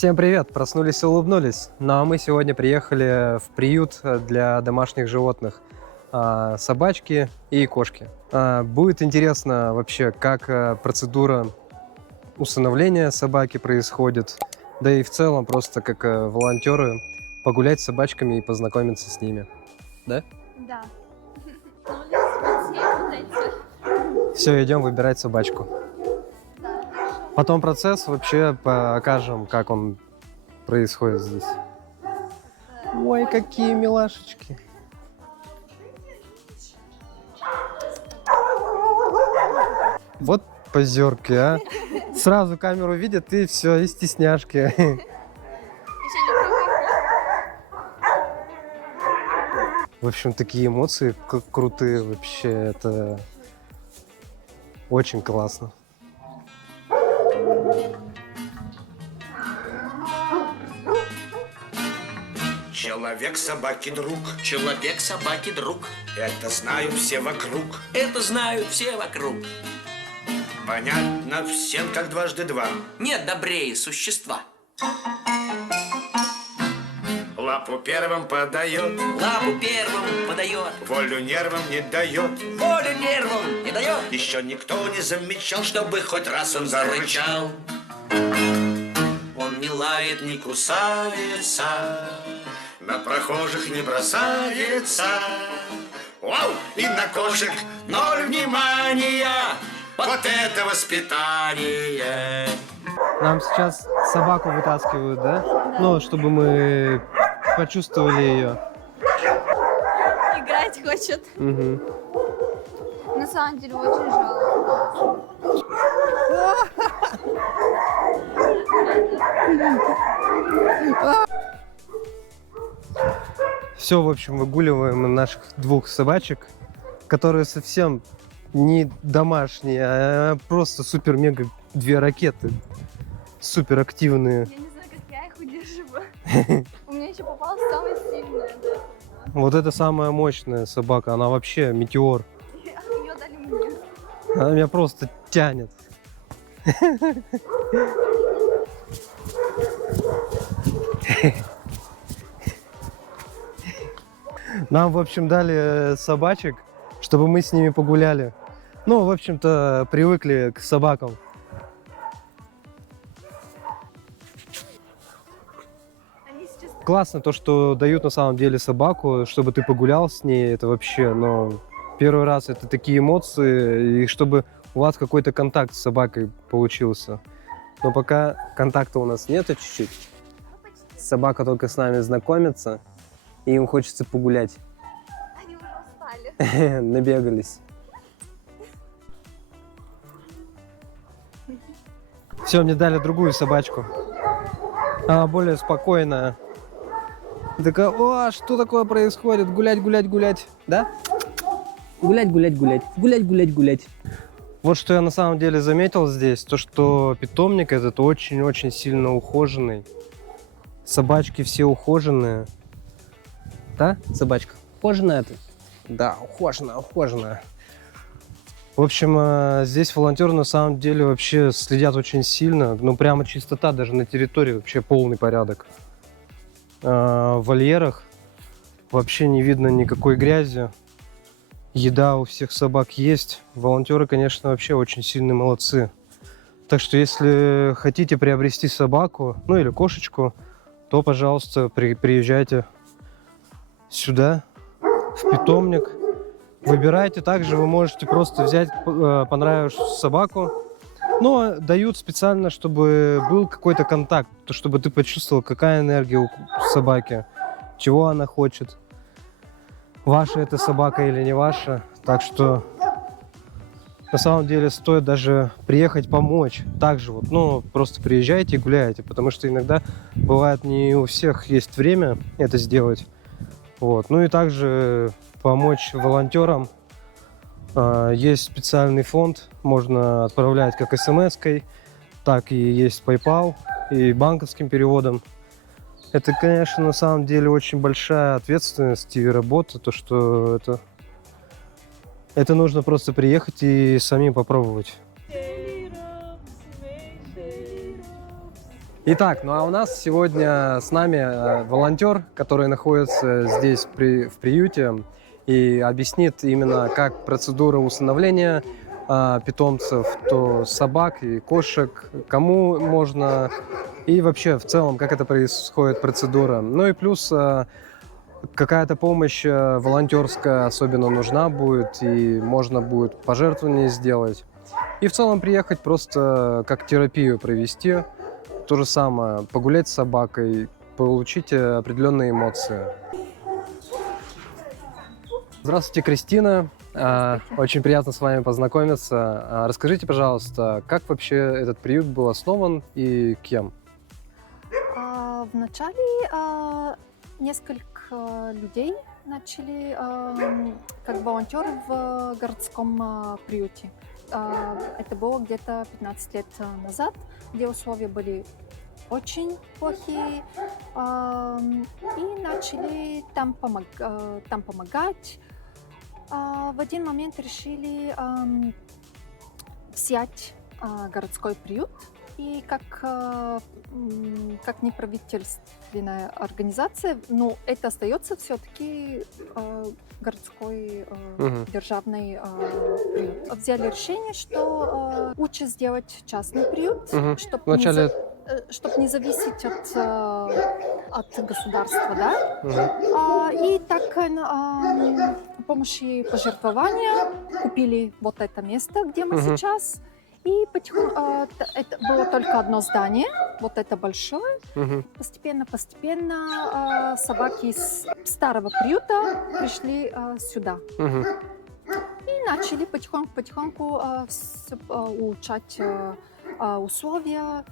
Всем привет! Проснулись и улыбнулись. Ну а мы сегодня приехали в приют для домашних животных. Собачки и кошки. Будет интересно вообще, как процедура усыновления собаки происходит. Да и в целом просто как волонтеры погулять с собачками и познакомиться с ними. Да? Да. Все, идем выбирать собачку. Потом процесс вообще покажем, как он происходит здесь. Ой, какие милашечки. Вот позерки, а. Сразу камеру видят и все, и стесняшки. Еще не привыкла. В общем, такие эмоции крутые вообще. Это очень классно. Человек собаки друг, Человек собаки друг. это знают все вокруг. Это знают все вокруг. Понятно всем, как дважды два. Нет добрее существа. Лапу первым подает, Лапу первым подает, волю нервам не дает. волю нервам не дает, Еще никто не замечал, чтобы хоть раз он зарычал. Он не лает, не кусается, на прохожих не бросается. Вау! И на кошек ноль внимания. Вот это воспитание! Нам сейчас собаку вытаскивают, да? Ну, чтобы мы почувствовали ее. Играть хочет. Угу. На самом деле очень жалко. Все, в общем, выгуливаем наших двух собачек, которые совсем не домашние, а просто супер-мега две ракеты. Супер активные. Я не знаю, как я их удерживаю. У меня еще попалась самая сильная. Вот это самая мощная собака, она вообще метеор. Ее дали мне. Она меня просто тянет. Нам, в общем, дали собачек, чтобы мы с ними погуляли. Ну, в общем-то, привыкли к собакам. Они сейчас... Классно то, что дают на самом деле собаку, чтобы ты погулял с ней, это вообще, но первый раз это такие эмоции, и чтобы у вас какой-то контакт с собакой получился. Но пока контакта у нас нету чуть-чуть. Собака только с нами знакомится, и им хочется погулять. Они уже устали. Набегались. Все, мне дали другую собачку. Она более спокойная. И такая, о, что такое происходит? Гулять, гулять, гулять. Да? Гулять, гулять, гулять. Гулять, гулять, гулять. Вот что я на самом деле заметил здесь, то что питомник этот очень-очень сильно ухоженный. Собачки все ухоженные. Да, собачка? Ухоженная ты? Да, ухоженная, ухоженная. В общем, здесь волонтеры на самом деле вообще следят очень сильно. Ну, прямо чистота даже на территории, вообще полный порядок. В вольерах вообще не видно никакой грязи. Еда у всех собак есть. Волонтеры, конечно, вообще очень сильные молодцы. Так что, если хотите приобрести собаку, ну или кошечку, то, пожалуйста, приезжайте сюда, в питомник. Выбирайте. Также вы можете просто взять понравившуюся собаку. Но дают специально, чтобы был какой-то контакт, то чтобы ты почувствовал, какая энергия у собаки, чего она хочет. Ваша это собака или не ваша. Так что на самом деле стоит даже приехать помочь. Также вот, ну, просто приезжайте и гуляйте, потому что иногда бывает не у всех есть время это сделать. Вот. Ну и также помочь волонтерам. Есть специальный фонд, можно отправлять как смс-кой, так и есть PayPal и банковским переводом. Это, конечно, на самом деле очень большая ответственность и работа, то что это нужно просто приехать и самим попробовать. Итак, ну а у нас сегодня с нами волонтер, который находится здесь в приюте и объяснит именно, как процедура усыновления питомцев, то собак и кошек, кому можно и вообще в целом, как это происходит процедура. Ну и плюс какая-то помощь волонтерская особенно нужна будет, и можно будет пожертвование сделать. И в целом приехать просто как терапию провести. То же самое, погулять с собакой, получить определенные эмоции. Здравствуйте, Кристина. Очень приятно с вами познакомиться. Расскажите, пожалуйста, как вообще этот приют был основан и кем? Вначале несколько людей начали как волонтеры в городском приюте. Это было где-то 15 лет назад, где условия были очень плохие, и начали там помогать. В один момент решили взять городской приют, и как неправительственная организация, но это остается все-таки городской державный приют. Взяли решение, что лучше сделать частный приют, чтобы Вначале... не зависеть от государства, да? И так с помощью пожертвования купили вот это место, где мы сейчас. И это было только одно здание, вот это большое. Постепенно собаки из старого приюта пришли сюда. И начали потихоньку улучшать условия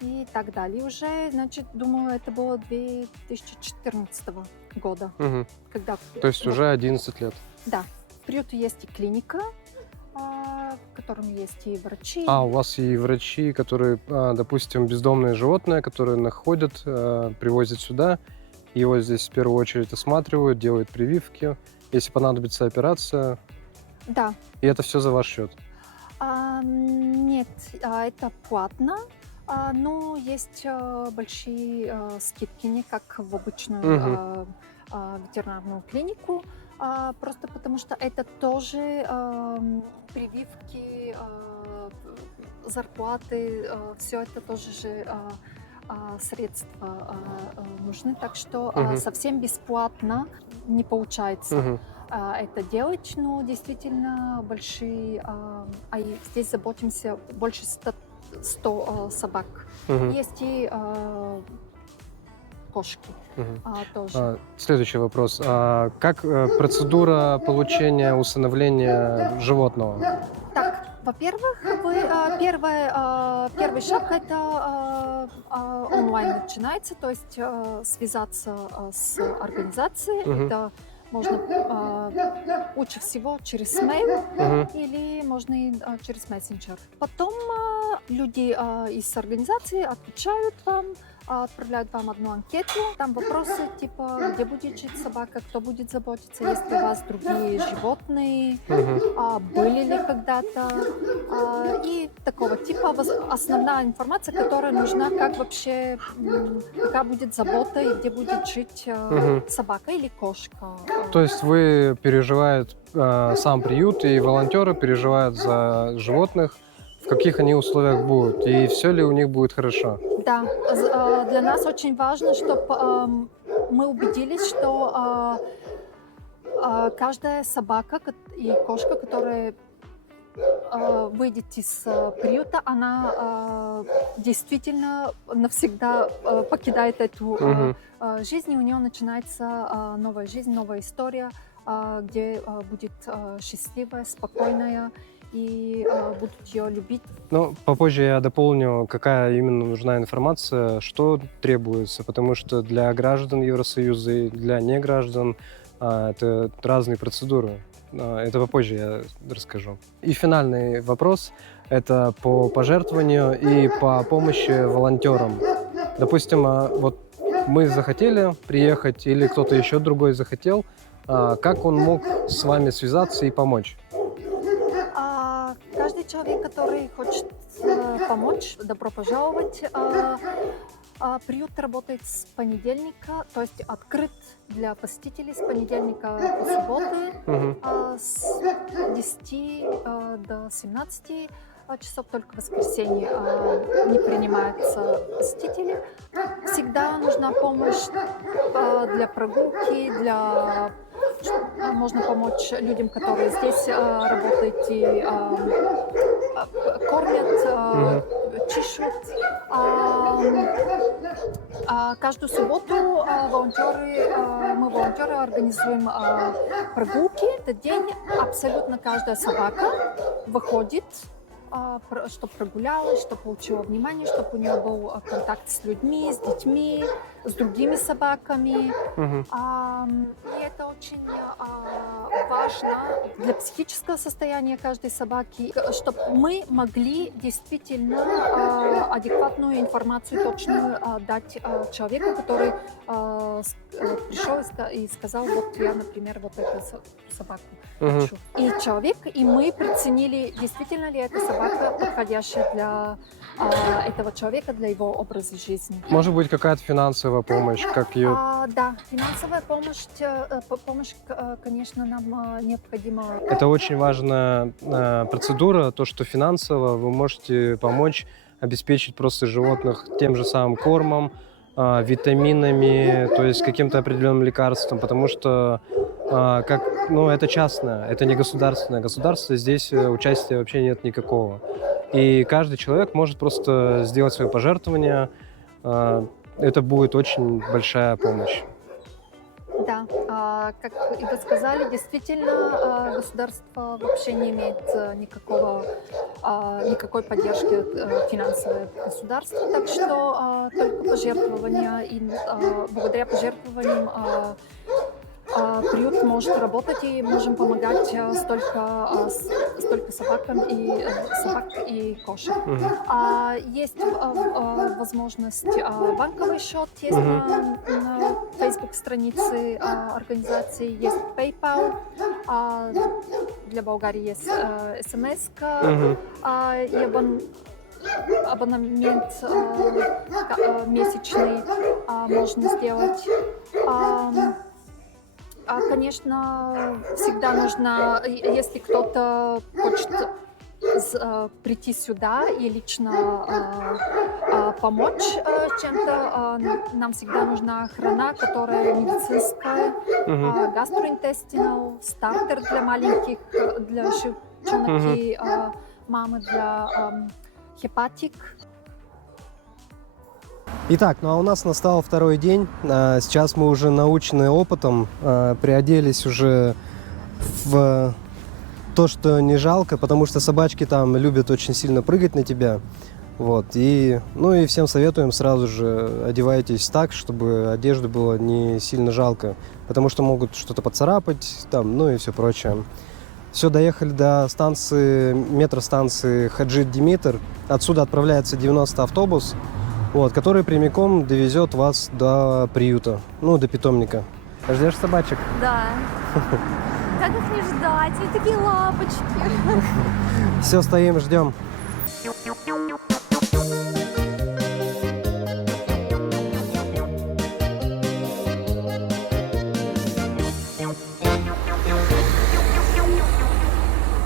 и так далее. Уже, значит, думаю, это было 2014 года. Когда, То есть уже 11 лет? Да. В приюте есть и клиника, в котором есть и врачи. У вас и врачи, которые, допустим, бездомные животные, которые находят, привозят сюда, его здесь в первую очередь осматривают, делают прививки, если понадобится операция. Да. И это все за ваш счет? Нет, это платно, но есть большие скидки, не как в обычную ветеринарную клинику. Просто потому что это тоже прививки, зарплаты, все это тоже же средства нужны, так что совсем бесплатно не получается это делать, но действительно большие, здесь заботимся больше 100 собак. Есть и кошки тоже. Следующий вопрос. Как процедура получения усыновления животного? Так, во-первых, первый шаг это онлайн начинается, то есть связаться с организацией. Это можно лучше всего через mail или можно и через мессенджер. Потом люди из организации отвечают вам, отправляют вам одну анкету. Там вопросы типа, где будет жить собака, кто будет заботиться, есть ли у вас другие животные, были ли когда-то. И такого типа основная информация, которая нужна, как вообще, какая будет забота и где будет жить собака или кошка. То есть вы переживаете, сам приют и волонтеры переживают за животных, в каких они условиях будут, и все ли у них будет хорошо? Да, для нас очень важно, чтобы мы убедились, что каждая собака и кошка, которая выйдет из приюта, она действительно навсегда покидает эту жизнь, и у нее начинается новая жизнь, новая история, где будет счастливая, спокойная, и будут ее любить. Ну, попозже я дополню, какая именно нужна информация, что требуется, потому что для граждан Евросоюза и для неграждан это разные процедуры. Это попозже я расскажу. И финальный вопрос – это по пожертвованию и по помощи волонтерам. Допустим, вот мы захотели приехать или кто-то еще другой захотел, как он мог с вами связаться и помочь? Каждый человек, который хочет помочь, добро пожаловать. Приют работает с понедельника, то есть открыт для посетителей с понедельника по субботы, Мгм. с 10 до 17 часов, только в воскресенье не принимаются посетители. Всегда нужна помощь для прогулки, можно помочь людям, которые здесь работают и кормят, чешут. Каждую субботу мы, волонтеры, организуем прогулки. Этот день абсолютно каждая собака выходит, чтобы прогулялась, чтобы получила внимание, чтобы у нее был контакт с людьми, с детьми, с другими собаками. Мгм. И это очень важно для психического состояния каждой собаки, чтобы мы могли действительно адекватную информацию точную дать человеку, который пришел и сказал, вот я, например, вот эту собаку хочу. И человек, и мы приценили, действительно ли эта собака подходящая для этого человека, для его образа жизни. Может быть, какая-то финансовая помощь, как ее... Да, финансовая помощь, конечно, нам необходима. Это очень важная процедура, то, что финансово вы можете помочь обеспечить просто животных тем же самым кормом, витаминами, то есть каким-то определенным лекарством, потому что это частное, это не государственное. Государство здесь участия вообще нет никакого. И каждый человек может просто сделать свое пожертвование. Это будет очень большая помощь. Да, как и вы сказали, действительно, государство вообще не имеет никакой поддержки финансовой государства, так что только пожертвования, и благодаря пожертвованиям приют может работать и можем помогать столько собак и кошек. Есть возможность банковый счет, есть на Facebook странице организации, есть PayPal, для Болгарии есть SMS-ка, и абонемент месячный можно сделать. Конечно, всегда нужно, если кто-то хочет прийти сюда и лично помочь чем-то, нам всегда нужна охрана, которая медицинская, гастроинтестинал, стартер для маленьких, для щелчонок и мамы, для хепатик. Итак, ну а у нас настал второй день. Сейчас мы уже научены опытом, приоделись уже в то, что не жалко, потому что собачки там любят очень сильно прыгать на тебя. Вот. И всем советуем сразу же одевайтесь так, чтобы одежду было не сильно жалко, потому что могут что-то поцарапать, и все прочее. Все, доехали до метростанции Хаджи-Димитр. Отсюда отправляется 90 автобус, который прямиком довезет вас до приюта, до питомника. Ждешь собачек? Да. Как их не ждать? Они такие лапочки. Все, стоим, ждем.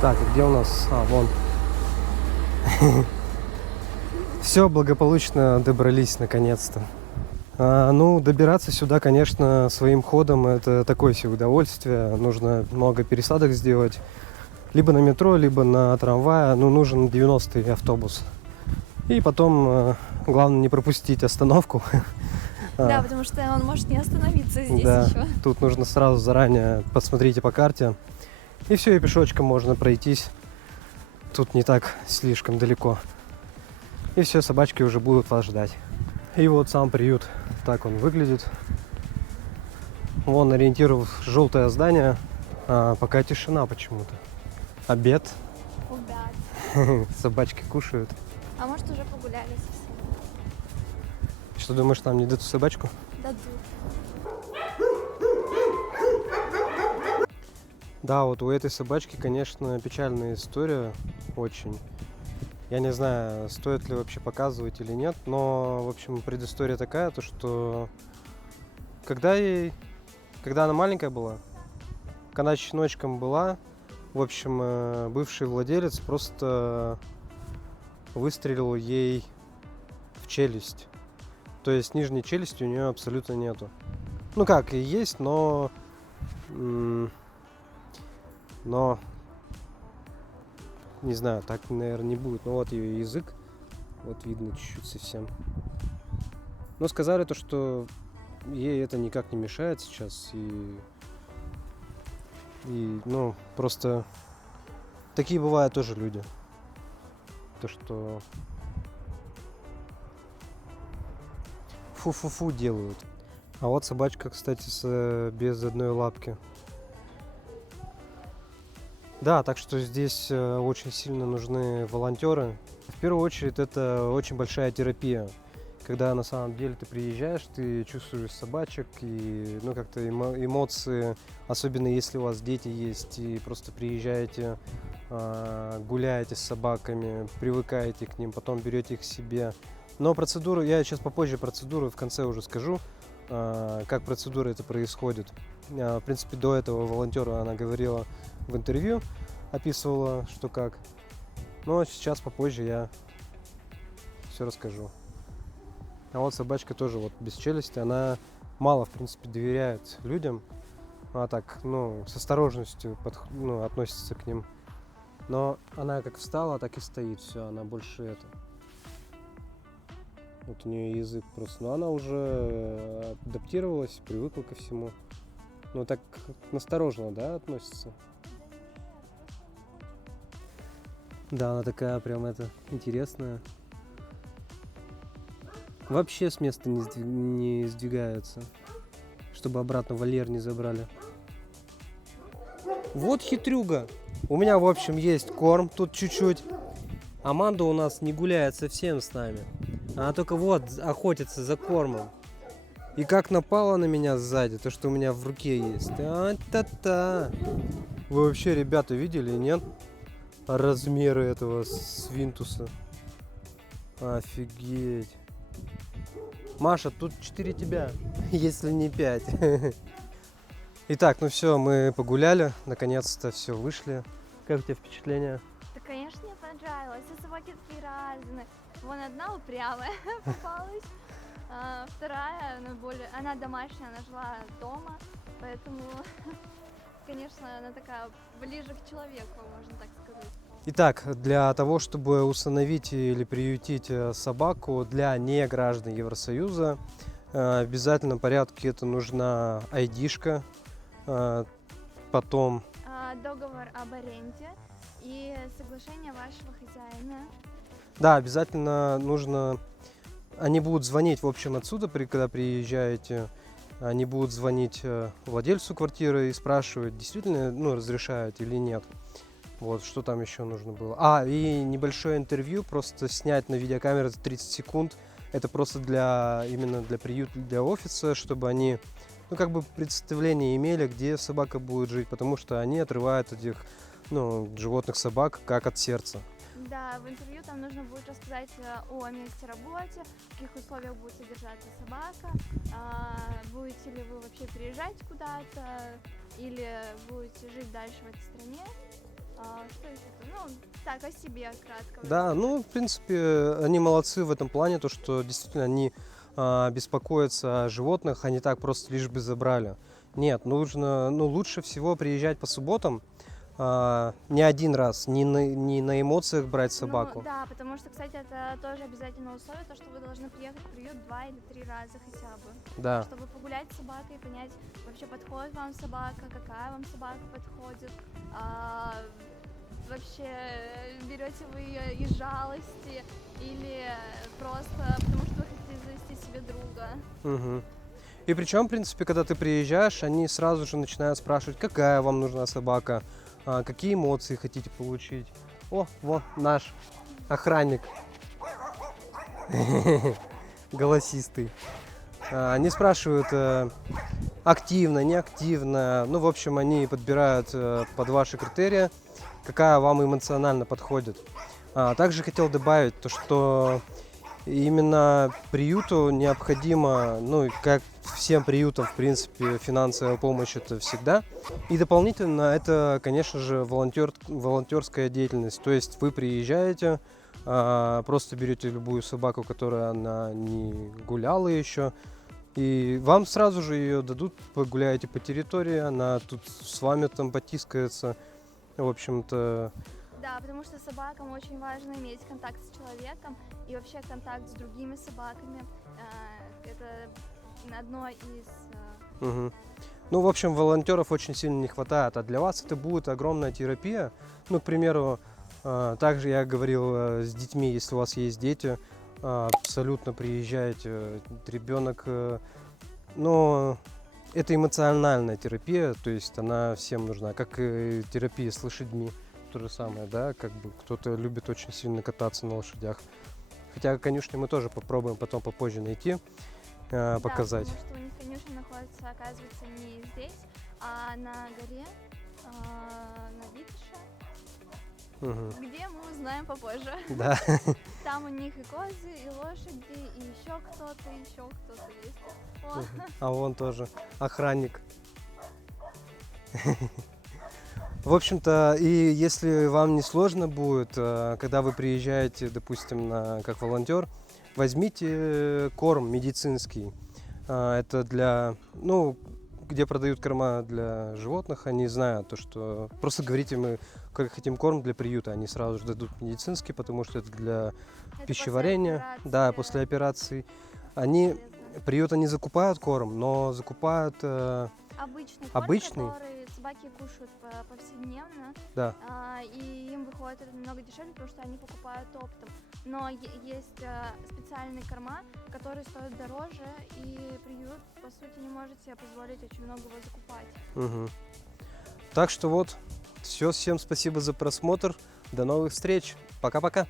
Так, где у нас? Вон. Все, благополучно добрались наконец-то. Добираться сюда, конечно, своим ходом это такое себе удовольствие. Нужно много пересадок сделать. Либо на метро, либо на трамвае. Нужен 90-й автобус. И потом, главное, не пропустить остановку. Да, потому что он может не остановиться здесь еще. Тут нужно сразу заранее посмотрите по карте. И все, и пешочком можно пройтись. Тут не так слишком далеко. И все, собачки уже будут вас ждать. И вот сам приют. Так он выглядит. Вон ориентир желтое здание. Пока тишина почему-то. Обед. Собачки кушают. А может, уже погулялись все? Что думаешь, там не дадут собачку? Дадут. Да, вот у этой собачки, конечно, печальная история. очень. Я не знаю, стоит ли вообще показывать или нет, но, в общем, предыстория такая, то что когда она маленькая была, когда она щеночком была, в общем, бывший владелец просто выстрелил ей в челюсть. То есть нижней челюсти у нее абсолютно нету. Ну как, и есть, но не знаю, так, наверное, не будет. Ну вот ее язык, вот видно чуть-чуть совсем. Но сказали то, что ей это никак не мешает сейчас. И ну, просто такие бывают тоже люди. То, что фу-фу-фу делают. А вот собачка, кстати, без одной лапки. Да, так что здесь очень сильно нужны волонтеры. В первую очередь это очень большая терапия. Когда на самом деле ты приезжаешь, ты чувствуешь собачек и ну как-то эмоции, особенно если у вас дети есть и просто приезжаете, гуляете с собаками, привыкаете к ним, потом берете их к себе. Но процедуру, я сейчас попозже процедуру в конце уже скажу, как процедура это происходит. В принципе, до этого волонтера она говорила в интервью, описывала, что как. Но сейчас попозже я все расскажу. А вот собачка тоже вот без челюсти, она мало, в принципе, доверяет людям. Она так, ну, с осторожностью относится к ним. Но она как встала, так и стоит, все, она больше это. Вот у нее язык просто, но она уже адаптировалась, привыкла ко всему. Ну, так настороженно, да, относится. Да, она такая прям интересная. Вообще с места не сдвигается, чтобы обратно вольер не забрали. Вот хитрюга. У меня, в общем, есть корм тут чуть-чуть. Аманда у нас не гуляет совсем с нами. Она только вот охотится за кормом. И как напала на меня сзади, то, что у меня в руке есть. А-та-та. Вы вообще, ребята, видели, нет? Размеры этого свинтуса. Офигеть. Маша, тут 4 тебя, если не 5. Итак, ну все, мы погуляли. Наконец-то все, вышли. Как у тебя впечатление? Да, конечно, мне понравилось. Все собаки такие разные. Вон одна упрямая попалась. Вторая, она домашняя, она жила дома. Поэтому, конечно, она такая ближе к человеку, можно так сказать. Итак, для того, чтобы усыновить или приютить собаку для неграждан Евросоюза, в обязательном порядке это нужна ID-шка, потом договор об аренде и соглашение вашего хозяина. Да, обязательно нужно. Они будут звонить, в общем, отсюда, когда приезжаете, они будут звонить владельцу квартиры и спрашивать, действительно, разрешают или нет. Вот, что там еще нужно было. И небольшое интервью, просто снять на видеокамеру за 30 секунд. Это просто именно для приюта, для офиса, чтобы они, представление имели, где собака будет жить, потому что они отрывают этих, животных собак как от сердца. Да, в интервью там нужно будет рассказать о месте работы, в каких условиях будет содержаться собака, будете ли вы вообще переезжать куда-то, или будете жить дальше в этой стране. Что еще? Так, о себе кратко. Да, в принципе, они молодцы в этом плане, то, что действительно они беспокоятся о животных, а не так просто лишь бы забрали. Нет, нужно, лучше всего приезжать по субботам, не один раз, не на эмоциях брать собаку. Да, потому что, кстати, это тоже обязательное условие, то, что вы должны приехать в приют 2 или 3 раза хотя бы. Да. Чтобы погулять с собакой и понять, вообще подходит вам собака, какая вам собака подходит. Вообще берете вы ее из жалости или просто потому что вы хотите завести себе друга. Угу. И причем, в принципе, когда ты приезжаешь, они сразу же начинают спрашивать, какая вам нужна собака, какие эмоции хотите получить. О, вот наш охранник. Голосистый. Они спрашивают активно, неактивно. В общем, они подбирают под ваши критерии. какая вам эмоционально подходит. Также хотел добавить то, что именно приюту необходимо, ну, и как всем приютам, в принципе, финансовая помощь это всегда. И дополнительно это, конечно же, волонтерская деятельность. То есть вы приезжаете, просто берете любую собаку, которая она не гуляла еще, и вам сразу же ее дадут, погуляете по территории, она тут с вами там потискается, в общем-то. Да, потому что собакам очень важно иметь контакт с человеком и вообще контакт с другими собаками. Это одно из... Мгм. Ну, в общем, волонтеров очень сильно не хватает, а для вас это будет огромная терапия. Ну, к примеру, также я говорил с детьми, если у вас есть дети, абсолютно приезжаете, ребенок, но это эмоциональная терапия, то есть она всем нужна, как и терапия с лошадьми, то же самое, да, как бы кто-то любит очень сильно кататься на лошадях. Хотя конюшни мы тоже попробуем потом попозже найти, показать. Да, потому что у них конюшня находится, оказывается, не здесь, а на горе, на Витыше, Мгм. где мы узнаем попозже. Да. Там у них и козы, и лошади, и еще кто-то есть. О, А вон тоже охранник. В общем-то, и если вам не сложно будет, когда вы приезжаете, допустим, как волонтер, возьмите корм медицинский. Это для, ну, где продают корма для животных, они знают то, что просто говорите, мы хотим корм для приюта, они сразу же дадут медицинский, потому что это для это пищеварения, после да, операции. после операции. Они Полезно. приюта не закупают корм, но закупают, Обычный корм, обычный? который собаки кушают повседневно, да. и им выходит это намного дешевле, потому что они покупают оптом. Но есть специальные корма, которые стоят дороже, и приют, по сути, не может себе позволить очень много его закупать. Мгм. Так что вот, все, всем спасибо за просмотр, до новых встреч, пока-пока.